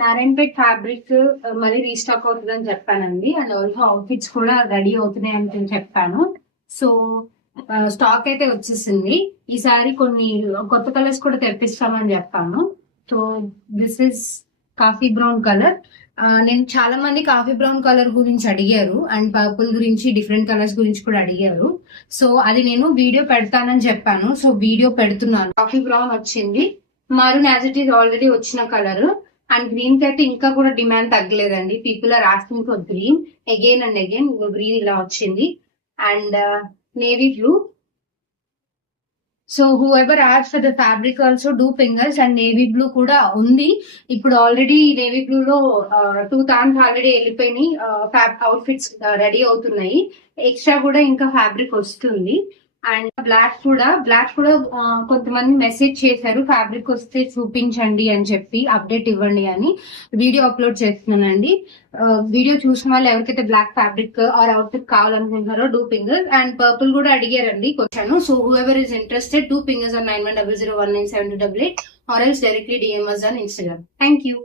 Narayanpet fabric మళ్ళీ restock అవుతుందని చెప్పానండి. అండ్ ఆల్సో అవుట్ఫిట్స్ కూడా రెడీ అవుతున్నాయి అని చెప్పాను. సో స్టాక్ అయితే వచ్చేసింది. ఈసారి కొన్ని కొత్త కలర్స్ కూడా తెప్పిస్తామని చెప్పాను. So this is coffee brown colour. నేను చాలా మంది కాఫీ బ్రౌన్ కలర్ గురించి అడిగారు అండ్ పర్పుల్ గురించి, డిఫరెంట్ కలర్స్ గురించి కూడా అడిగారు. సో అది నేను వీడియో పెడతానని చెప్పాను. సో వీడియో పెడుతున్నాను. కాఫీ బ్రౌన్ వచ్చింది. Maroon as it is already వచ్చిన కలర్. అండ్ గ్రీన్ కి అయితే ఇంకా కూడా డిమాండ్ తగ్గలేదండి. People are asking for green again and again. Green ఇలా వచ్చింది. And navy blue. So who ever as for the fabric also do fingers. And navy blue కూడా ఉంది. ఇప్పుడు ఆల్రెడీ నేవీ బ్లూ లో 2 థాన్స్ ఆల్రెడీ వెళ్ళిపోయినాయి. అవుట్ఫిట్స్ రెడీ అవుతున్నాయి. Extra కూడా ఇంకా ఫ్యాబ్రిక్ వస్తుంది. అండ్ బ్లాక్ కూడా కొంతమంది మెసేజ్ చేశారు ఫ్యాబ్రిక్ వస్తే చూపించండి అని చెప్పి, అప్డేట్ ఇవ్వండి అని. వీడియో అప్లోడ్ చేస్తున్నానండి. వీడియో చూసిన వాళ్ళు ఎవరికైతే బ్లాక్ ఫ్యాబ్రిక్ ఆర్ అవుట్ఫిట్ కావాలనుకుంటున్నారో డూ ఫింగర్స్. అండ్ పర్పుల్ కూడా అడిగారండి కొంచెం. So whoever is interested, 2 fingers on 9100197288 or else directly DM us on Instagram. Thank you.